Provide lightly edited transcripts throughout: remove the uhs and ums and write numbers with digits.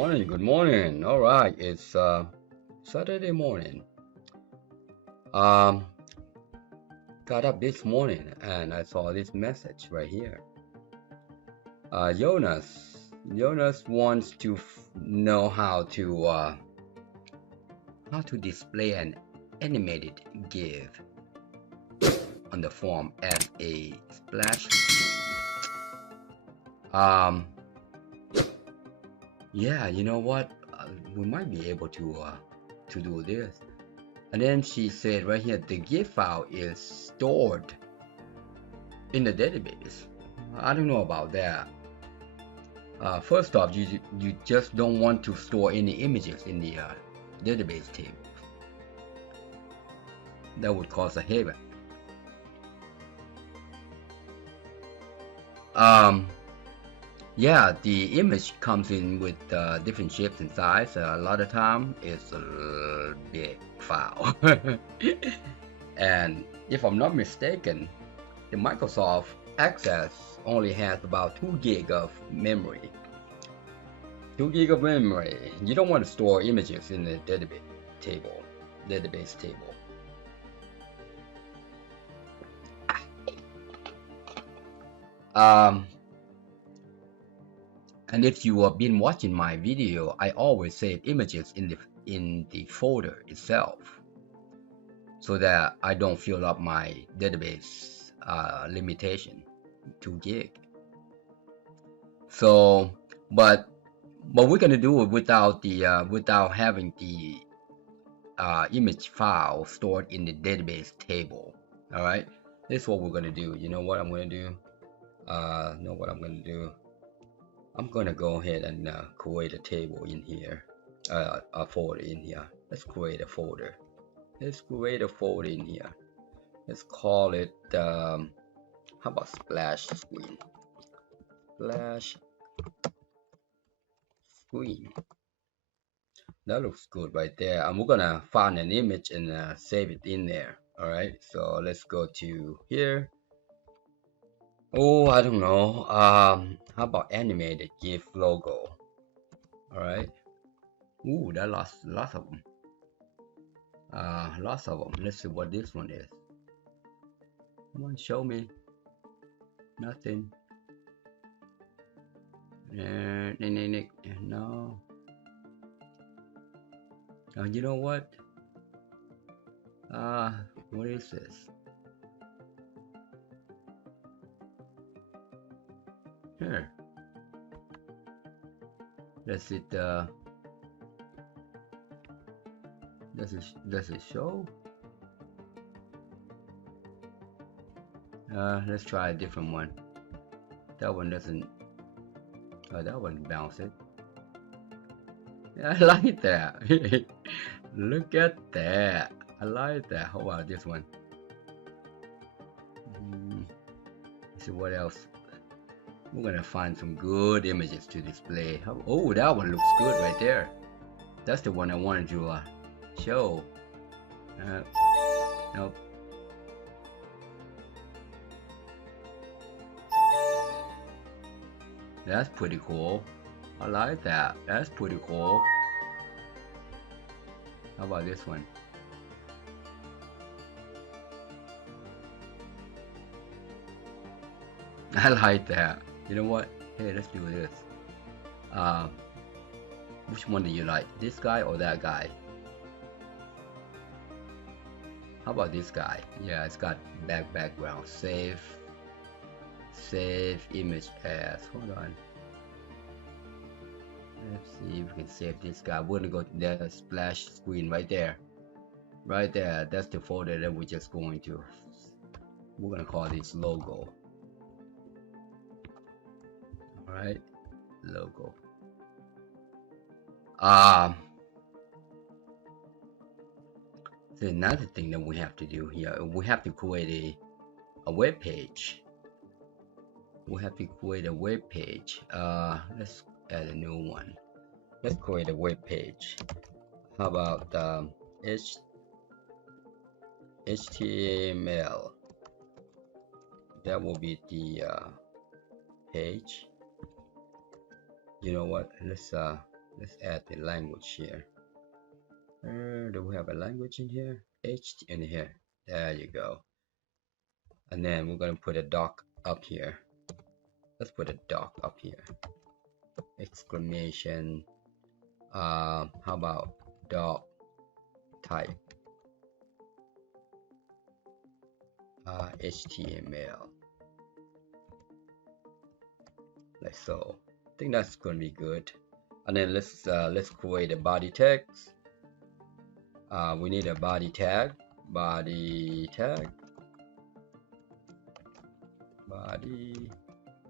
morning, good morning. All right, it's Saturday morning. Um, got up this morning and I saw this message right here. Jonas wants to know how to display an animated GIF on the form as a splash screen. Yeah, you know what? We might be able to do this. And then she said right here, the GIF file is stored in the database. I don't know about that. First off, you just don't want to store any images in the database table. That would cause a havoc. Yeah, the image comes in with different shapes and size. A lot of time it's a big file. And if I'm not mistaken, the Microsoft Access only has about 2 gig of memory. 2 gig of memory. You don't want to store images in the database table. And if you have been watching my video, I always save images in the folder itself, so that I don't fill up my database limitation 2 gig. So, but we're gonna do it without having the image file stored in the database table. All right, this is what we're gonna do. You know what I'm gonna do? I'm gonna go ahead and create a table in here, a folder in here. Let's create a folder. In here. Let's call it, how about splash screen? Splash screen. That looks good right there. And we're gonna find an image and save it in there. All right. So let's go to here. Oh, I don't know. How about animated GIF logo? All right. Ooh, that lots of them. Lots of them. Let's see what this one is. Come on, show me. Nothing. No. You know what? What is this? Here. Does it show? Let's try a different one. That one doesn't. Oh, that one bounce it. I like that. Look at that. I like that. How about this one? Let's see what else. We're gonna find some good images to display. Oh, that one looks good right there. That's the one I wanted to show. Nope. That's pretty cool. I like that. That's pretty cool. How about this one? I like that. You know what? Hey, let's do this. Which one do you like? This guy or that guy? How about this guy? Yeah, it's got background. Save image as. Hold on. Let's see if we can save this guy. We're gonna go to the splash screen right there. Right there. That's the folder that we're just going to. We're gonna call this logo. Alright, logo. So another thing that we have to do here, we have to create a web page. We have to create a web page. Let's add a new one. Let's create a web page. How about HTML? That will be the page. You know what? Let's let's add the language here. Do we have a language in here? H in here. There you go. And then we're gonna put a doc up here. Let's put a doc up here. Exclamation. How about doc type? HTML. Like so. I think that's gonna be good. And then let's create a body text. We need a body tag. Body.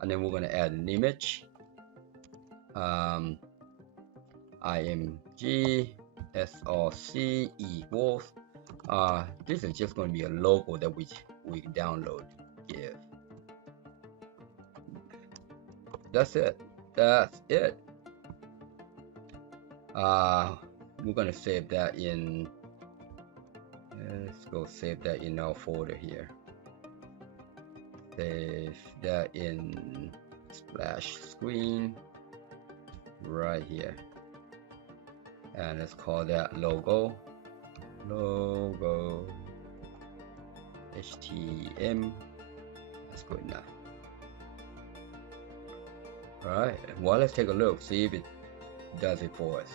And then we're gonna add an image. img src equals. This is just gonna be a logo that we download. GIF. That's it. We're gonna save that in. Let's go save that in our folder here. Save that in splash screen right here, and let's call that logo htm. That's good enough. All right, well, let's take a look, see if it does it for us.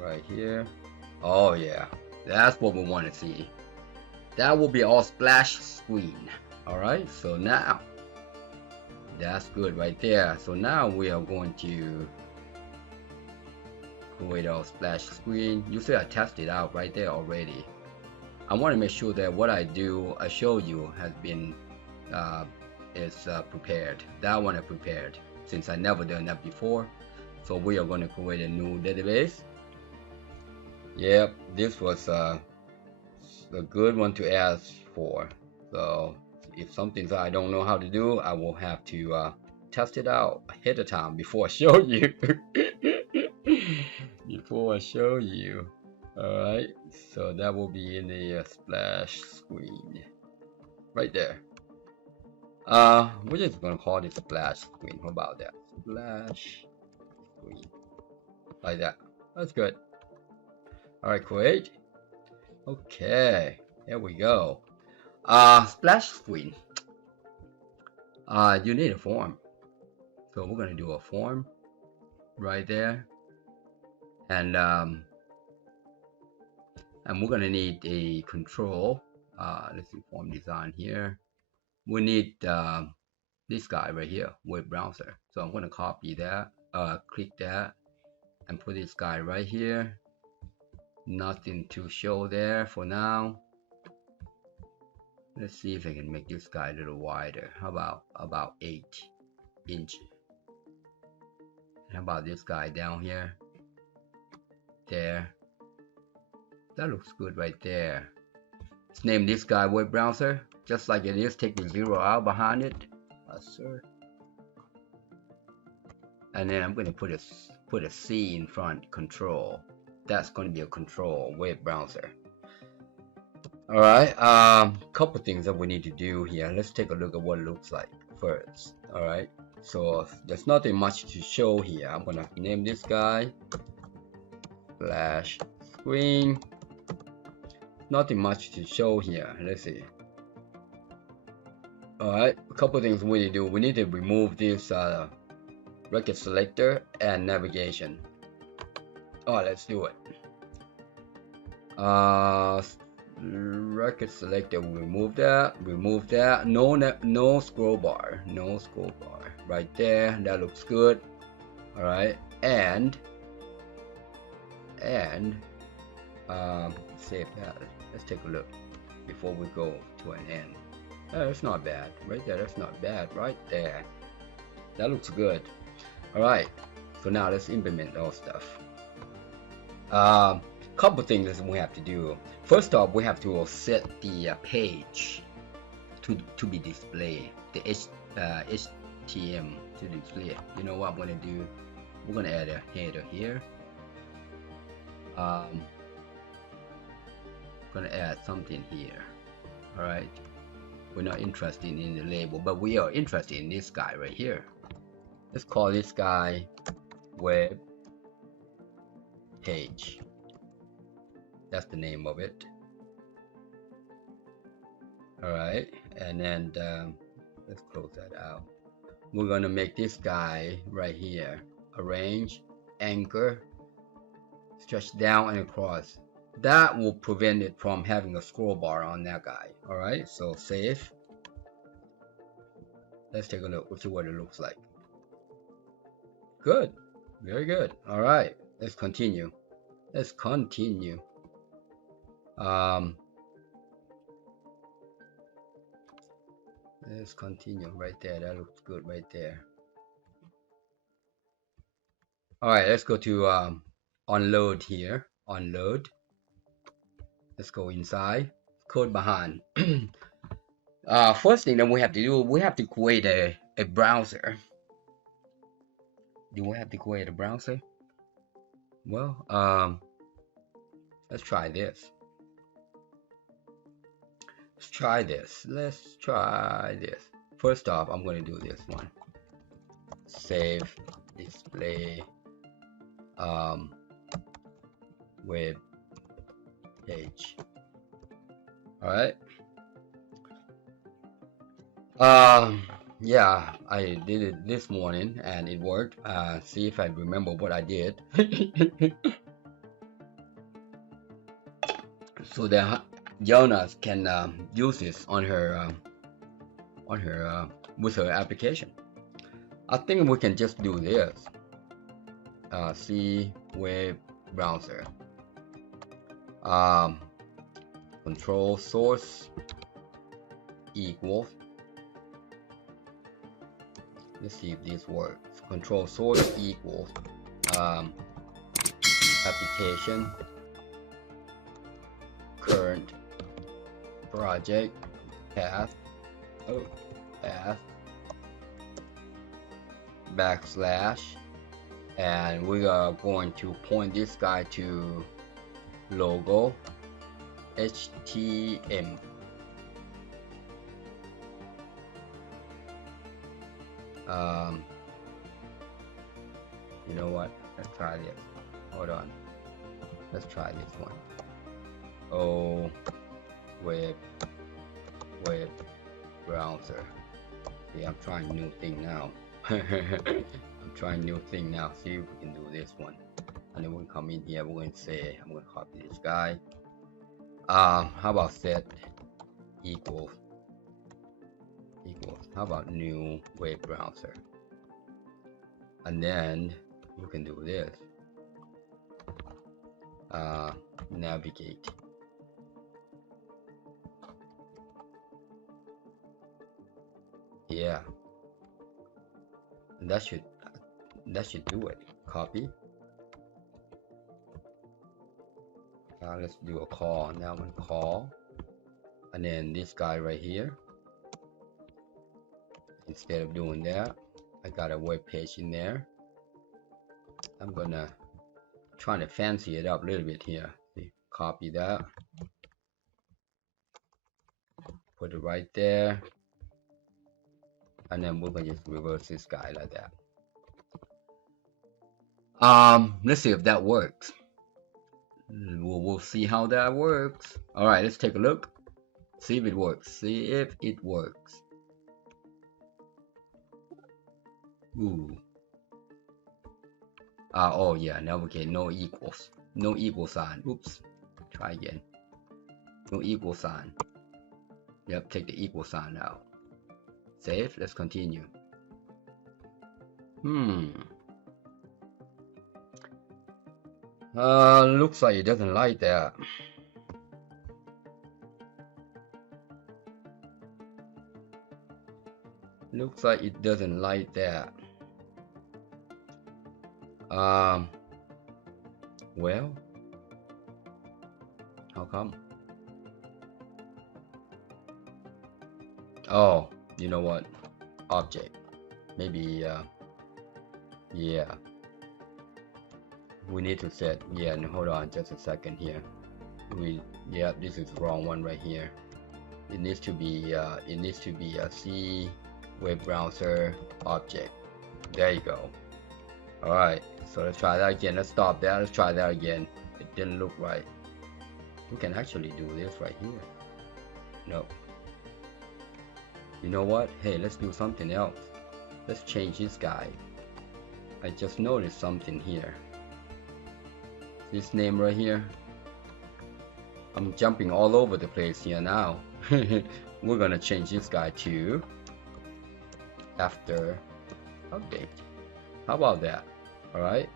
Right here. Oh yeah, that's what we want to see. That will be our splash screen. All right, so now that's good right there. So now we are going to create our splash screen. You see I tested out right there already. I want to make sure that what I show you has been prepared. That one I prepared since I never done that before. So we are going to create a new database. Yep, this was a good one to ask for. So if something that I don't know how to do, I will have to test it out ahead of time before I show you. Alright, so that will be in the splash screen right there. We're just gonna call it splash screen. How about that? Splash screen. Like that. That's good. Alright, create. Okay, there we go. Splash screen. You need a form. So we're gonna do a form right there. And we're gonna need a control. Let's see, form design here. We need this guy right here, web browser. So I'm gonna copy that, click that, and put this guy right here. Nothing to show there for now. Let's see if I can make this guy a little wider. How about 8 inches? How about this guy down here? There. That looks good right there. Let's name this guy web browser, just like it is. Take the 0 out behind it. Sir. And then I'm going to put a C in front. Control. That's going to be a control web browser. All right. Couple things that we need to do here. Let's take a look at what it looks like first. All right. So there's nothing much to show here. I'm going to name this guy splash screen. Nothing much to show here. Let's see. Alright, a couple things we need to do. We need to remove this record selector and navigation. Alright, let's do it. Record selector, we'll remove that. No scroll bar. Right there, that looks good. Alright, and save that. Let's take a look before we go to an end. That's not bad right there. That's not bad right there. That looks good. All right, so now let's implement our stuff. Couple things we have to do. First off, we have to set the page to be displayed, the HTML to display. You know what I'm gonna do? We're gonna add a header here. Gonna add something here. All right, we're not interested in the label, but we are interested in this guy right here. Let's call this guy web page. That's the name of it. Alright, and then let's close that out. We're gonna make this guy right here. Arrange, anchor, stretch down and across. That will prevent it from having a scroll bar on that guy. Alright, so save. Let's take a look. Let's see what it looks like. Good. Very good. Alright, let's continue. Let's continue. Let's continue right there. That looks good right there. Alright, let's go to unload here. Unload. Let's go inside. Code behind. First thing that we have to do, we have to create a browser. Do we have to create a browser? Well, let's try this. Let's try this. Let's try this. First off, I'm going to do this one. Save, display, web page. Alright. Yeah, I did it this morning and it worked. See if I remember what I did. So that Jonas can use this on her with her application. I think we can just do this. C web browser. Control source equals. Let's see if this works. Control source equals application current project path backslash, and we are going to point this guy to logo HTML. You know what? Let's try this. Hold on. Let's try this one. Oh, web browser. See, I'm trying new thing now. I'm trying new thing now. See if we can do this one. And then we can come in here. We're going to say, I'm going to copy this guy. How about set equals? How about new web browser? And then we can do this. Navigate. Yeah, and that should do it. Copy. Let's do a call. Now one call, and then this guy right here. Instead of doing that, I got a web page in there. I'm gonna try to fancy it up a little bit here. See, copy that, put it right there, and then we're gonna just reverse this guy like that. Let's see if that works. We'll see how that works. All right, let's take a look. See if it works. See if it works. Ooh. Oh yeah, now we get no equals. No equal sign. Oops. Try again. No equal sign. Yep, take the equal sign out. Save. Let's continue. Looks like it doesn't like that. Looks like it doesn't like that. Well, how come? Oh, you know what? Object. Maybe, yeah. We need to set, yeah, no, hold on just a second here. Yeah, this is the wrong one right here. It needs to be a C web browser object. There you go. Alright, so let's try that again. Let's stop that. Let's try that again. It didn't look right. We can actually do this right here. No. You know what? Hey, let's do something else. Let's change this guy. I just noticed something here. This name right here. I'm jumping all over the place here now. We're gonna change this guy to after update. How about that? Alright.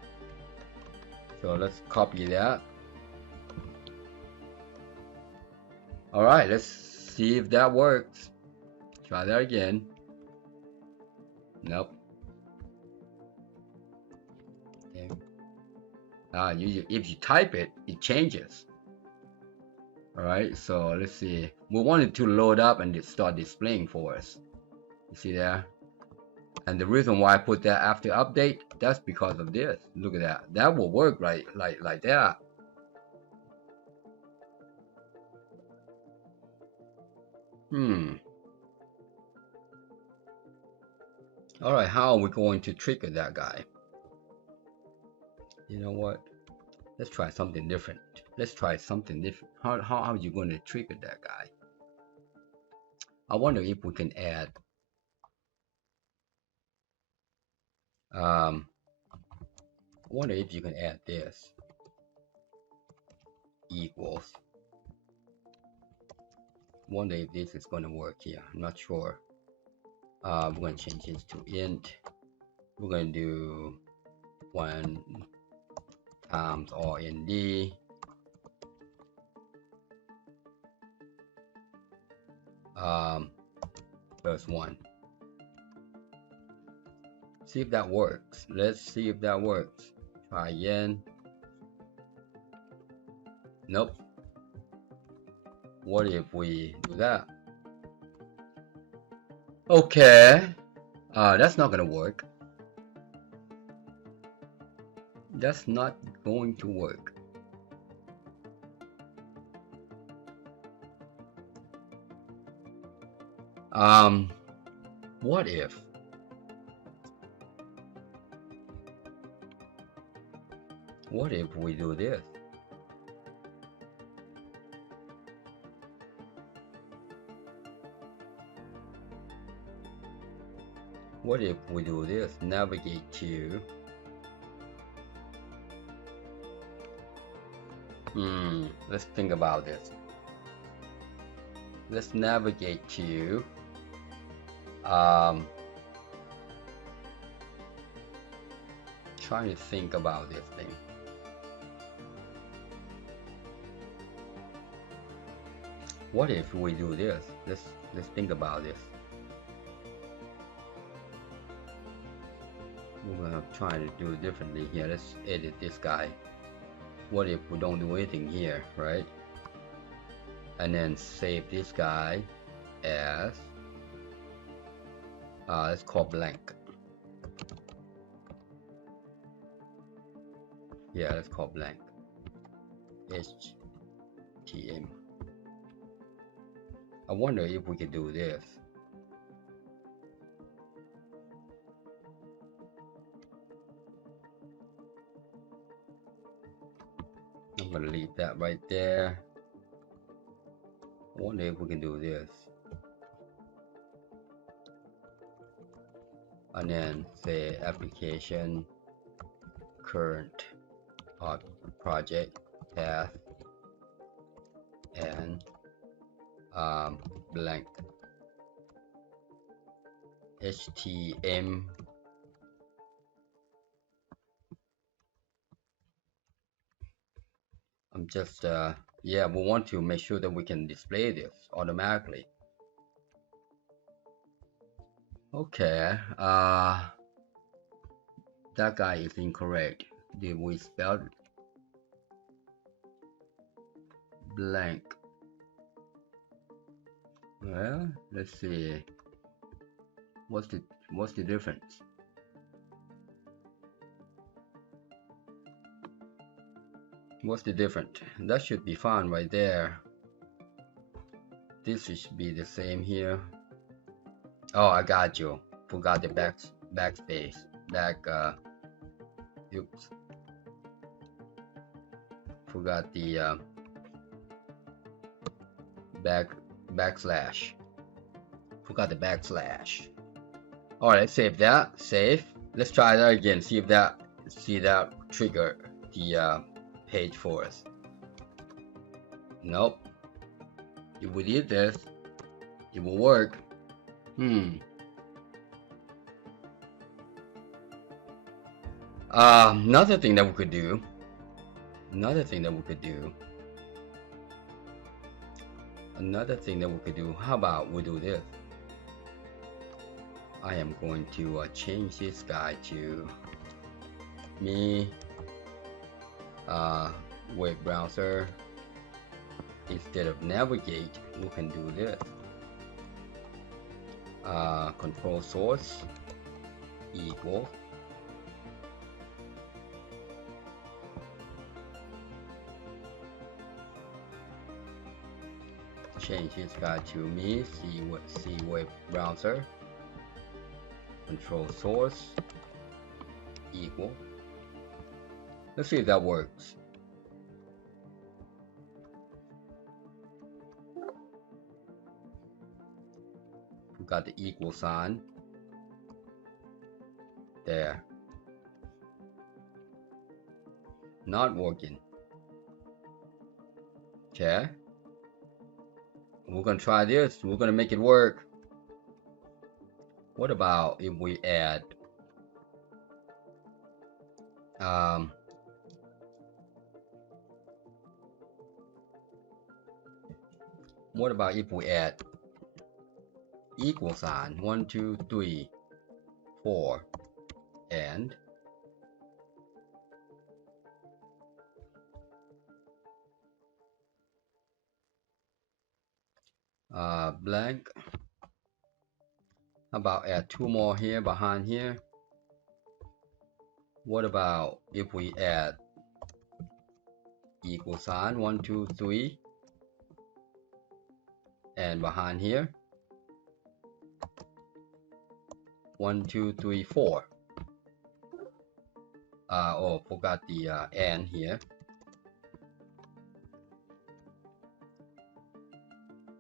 So let's copy that. Alright, let's see if that works. Try that again. Nope. Okay. If you type it, it changes. Alright, so let's see. We want it to load up and start displaying for us. You see there? And the reason why I put that after update, that's because of this. Look at that. That will work right like that. Alright, how are we going to trigger that guy? You know what? Let's try something different. Let's try something different. How are you going to trigger that guy? I wonder if we can add I wonder if you can add this equals. Wonder if this is going to work here. I'm not sure. We're going to change this to int. We're going to do 1 times RND. Plus 1. See if that works. Let's see if that works. Try again. Nope. What if we do that? Okay. That's not gonna work. That's not going to work. What if? What if we do this? What if we do this? Navigate to let's think about this. Let's navigate to trying to think about this thing. What if we do this? Let's think about this. We're gonna try to do it differently here. Let's edit this guy. What if we don't do anything here, right? And then save this guy as let's call blank. Yeah, let's call blank. HTML. I wonder if we can do this. I'm gonna leave that right there. I wonder if we can do this. And then say application current project path and blank HTML. I'm just yeah, we want to make sure that we can display this automatically. Okay, that guy is incorrect. Did we spell blank? Well, let's see. What's the difference? What's the difference? That should be fine right there. This should be the same here. Oh, I got you. Forgot the backspace. oops, forgot the backslash. Forgot the backslash. All right, save that. Save. Let's try that again. See that trigger the page for us. Nope. If we did this, it will work. Another thing that we could do. How about we do this? I am going to change this guy to me web browser. Instead of navigate, we can do this. Control source equal change this guy to me C web browser. Control source equal. Let's see if that works. We got the equal sign there. Not working. Okay. We're gonna try this. We're gonna make it work. What about if we add equal sign 1 2 3 4 and blank. How about add 2 more here behind here? What about if we add equal sign 1 2 3 and behind here 1 2 3 4. Oh, forgot the and here.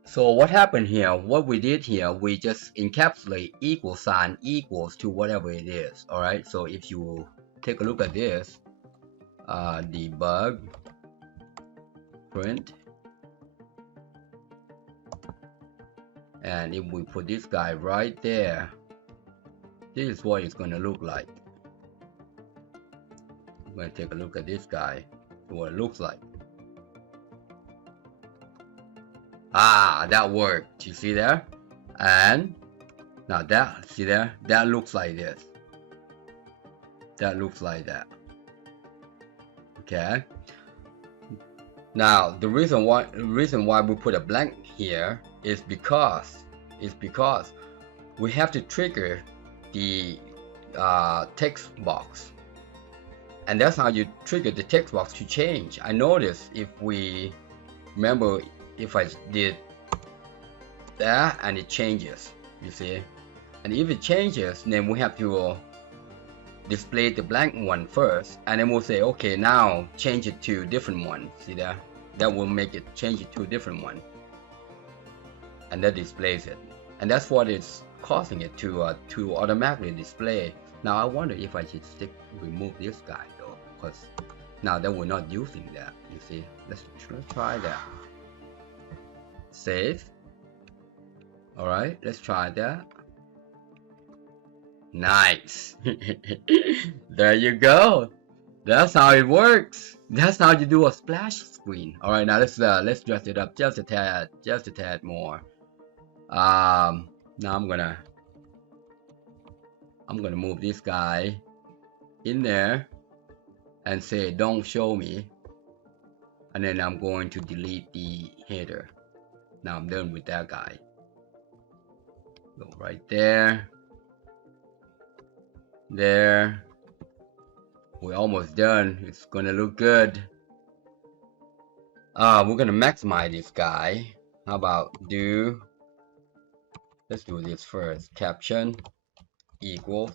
So what happened here, what we did here, we just encapsulate equal sign equals to whatever it is. All right, so if you take a look at this, debug print, and if we put this guy right there, this is what it's going to look like. I'm going to take a look at this guy, what it looks like. That worked. You see there? And now that, see there? That looks like this. That looks like that. Okay. Now the reason why we put a blank here is because we have to trigger the text box, and that's how you trigger the text box to change. I noticed if we remember, if I did that and it changes, you see, and if it changes, then we have to display the blank one first, and then we'll say, okay, now change it to a different one. See that? That will make it change it to a different one, and that displays it, and that's what it's causing it to automatically display. Now I wonder if I should remove this guy though, because now that we're not using that. You see, let's try that. Save. All right, let's try that. Nice. There you go. That's how it works. That's how you do a splash screen. All right, now let's dress it up just a tad more. Now I'm gonna move this guy in there and say don't show me, and then I'm going to delete the header. Now I'm done with that guy. Go right there. There. We're almost done. It's gonna look good. We're gonna maximize this guy. How about let's do this first. Caption equal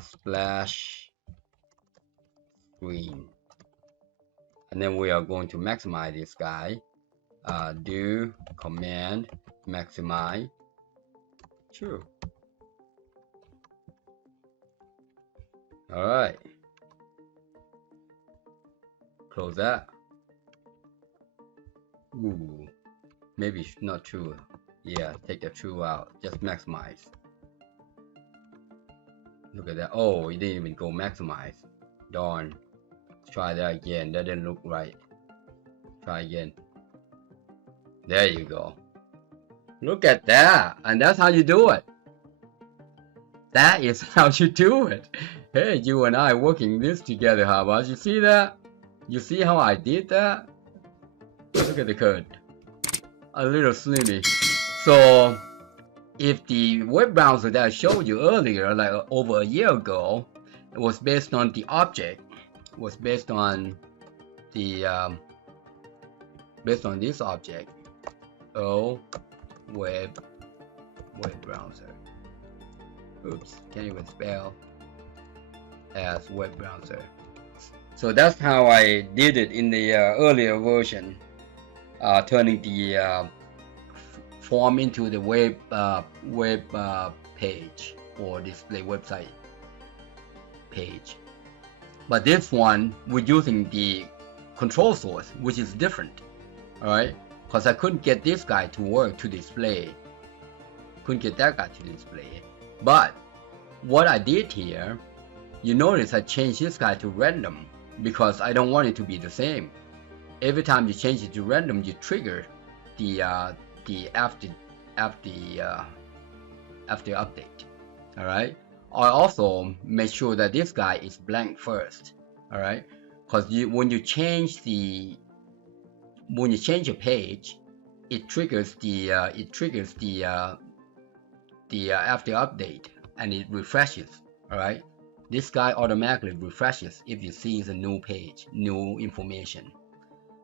splash green. And then we are going to maximize this guy. Do command maximize true. Alright. Close that. Ooh, maybe not true. Yeah, take the true out. Just maximize. Look at that. Oh, it didn't even go maximize. Darn. Let's try that again. That didn't look right. Try again. There you go. Look at that. And that's how you do it. That is how you do it. Hey, you and I working this together. How about you see that? You see how I did that? Look at the code. A little slimy. So if the web browser that I showed you earlier, like over a year ago, it was based on the object, was based on the based on this object. Oh, web browser. Oops, can't even spell as web browser. So that's how I did it in the earlier version, turning the form into the web page or display website page. But this one, we're using the control source, which is different, all right? Because I couldn't get this guy to work to display, couldn't get that guy to display. But what I did here, you notice I changed this guy to random because I don't want it to be the same. Every time you change it to random, you trigger the after update. All right. I also make sure that this guy is blank first. All right, because when you change a page, it triggers the after update and it refreshes. All right. This guy automatically refreshes if you see the new page, new information.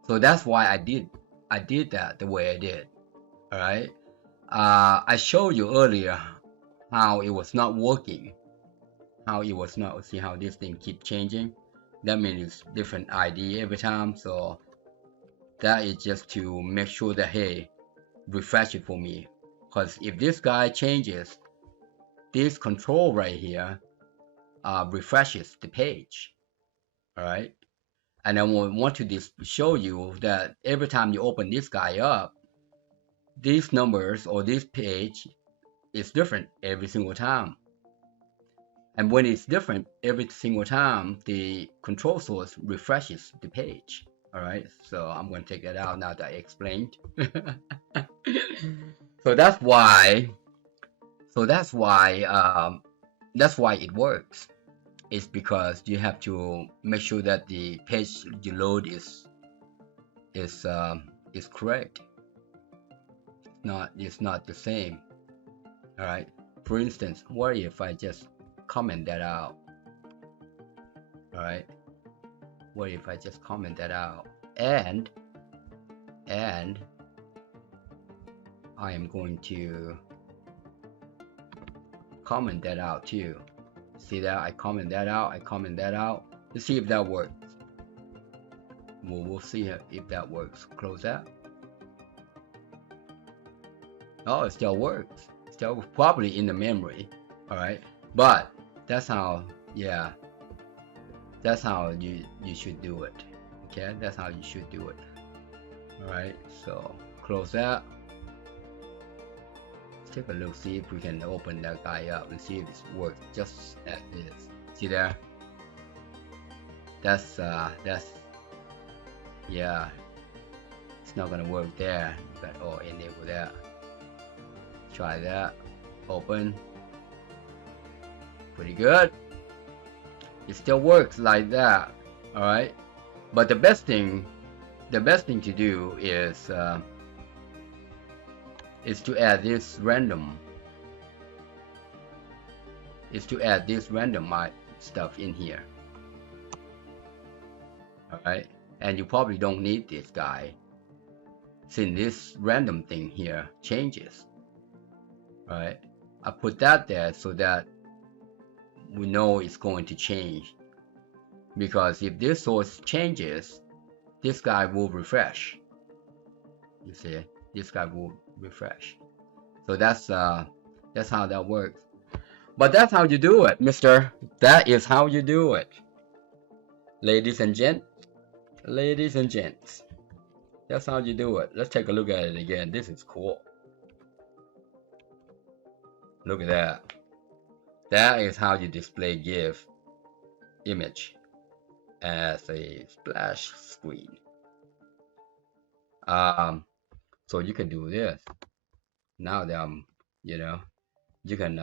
So that's why I did that the way I did. All right. I showed you earlier how it was not working. How it was not. See how this thing keep changing? That means it's different ID every time. So that is just to make sure that, hey, refresh it for me. Because if this guy changes, this control right here refreshes the page. All right. And I want to show you that every time you open this guy up, these numbers or this page is different every single time. And when it's different every single time, the control source refreshes the page. All right. So I'm going to take that out now that I explained. So that's why it works. It's because you have to make sure that the page you load is correct. It's not the same. All right. For instance, what if I just comment that out? All right. What if I just comment that out and I am going to comment that out too. See that I comment that out. Let's see if that works. We'll see if that works. Close that. Oh, it still works. Still probably in the memory. All right, but that's how. Yeah, that's how you should do it. Okay, that's how you should do it. All right, so close that. Take a look, see if we can open that guy up and see if it works just as is. See there? That's yeah. It's not gonna work there, but enable that. Try that. Open. Pretty good. It still works like that. All right. But the best thing to do is to add this random. Stuff in here. Alright, and you probably don't need this guy since this random thing here changes. Alright, I put that there so that we know it's going to change because if this source changes, this guy will refresh. You see, this guy will refresh. So that's how that works. But that's how you do it, mister. That is how you do it. Ladies and gents. That's how you do it. Let's take a look at it again. This is cool. Look at that. That is how you display GIF image as a splash screen. So you can do this. Now that you know, you can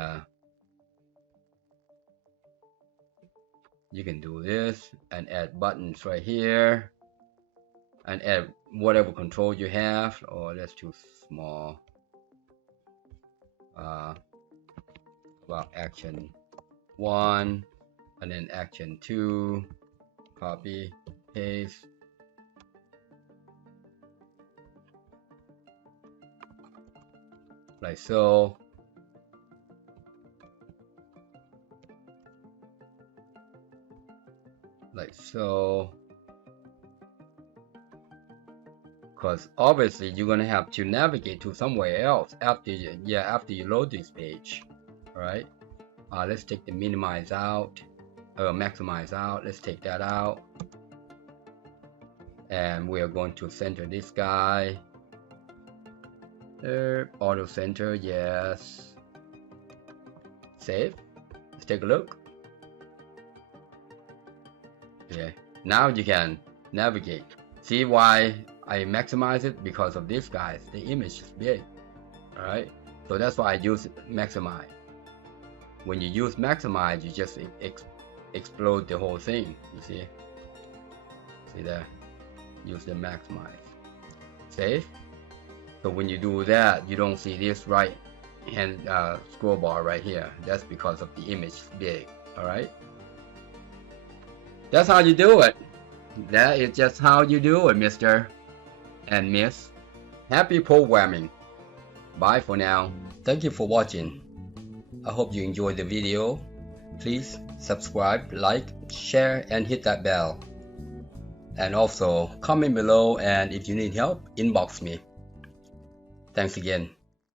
do this and add buttons right here and add whatever control you have. Or that's too small. Well, action 1 and then action 2, copy, paste. Like so. Like so. Because obviously you're gonna have to navigate to somewhere else after you load this page. Alright. Let's take the minimize out, maximize out. Let's take that out. And we are going to center this guy. Auto center, yes. Save. Let's take a look. Okay. Now you can navigate. See why I maximize it? Because of this guy. The image is big. Alright. So that's why I use maximize. When you use maximize, you just explode the whole thing. You see? See there? Use the maximize. Save. So when you do that, you don't see this right hand scroll bar right here. That's because of the image is big. Alright? That's how you do it. That is just how you do it, Mr. and Miss. Happy programming. Bye for now. Thank you for watching. I hope you enjoyed the video. Please subscribe, like, share, and hit that bell. And also comment below, and if you need help, inbox me. Thanks again.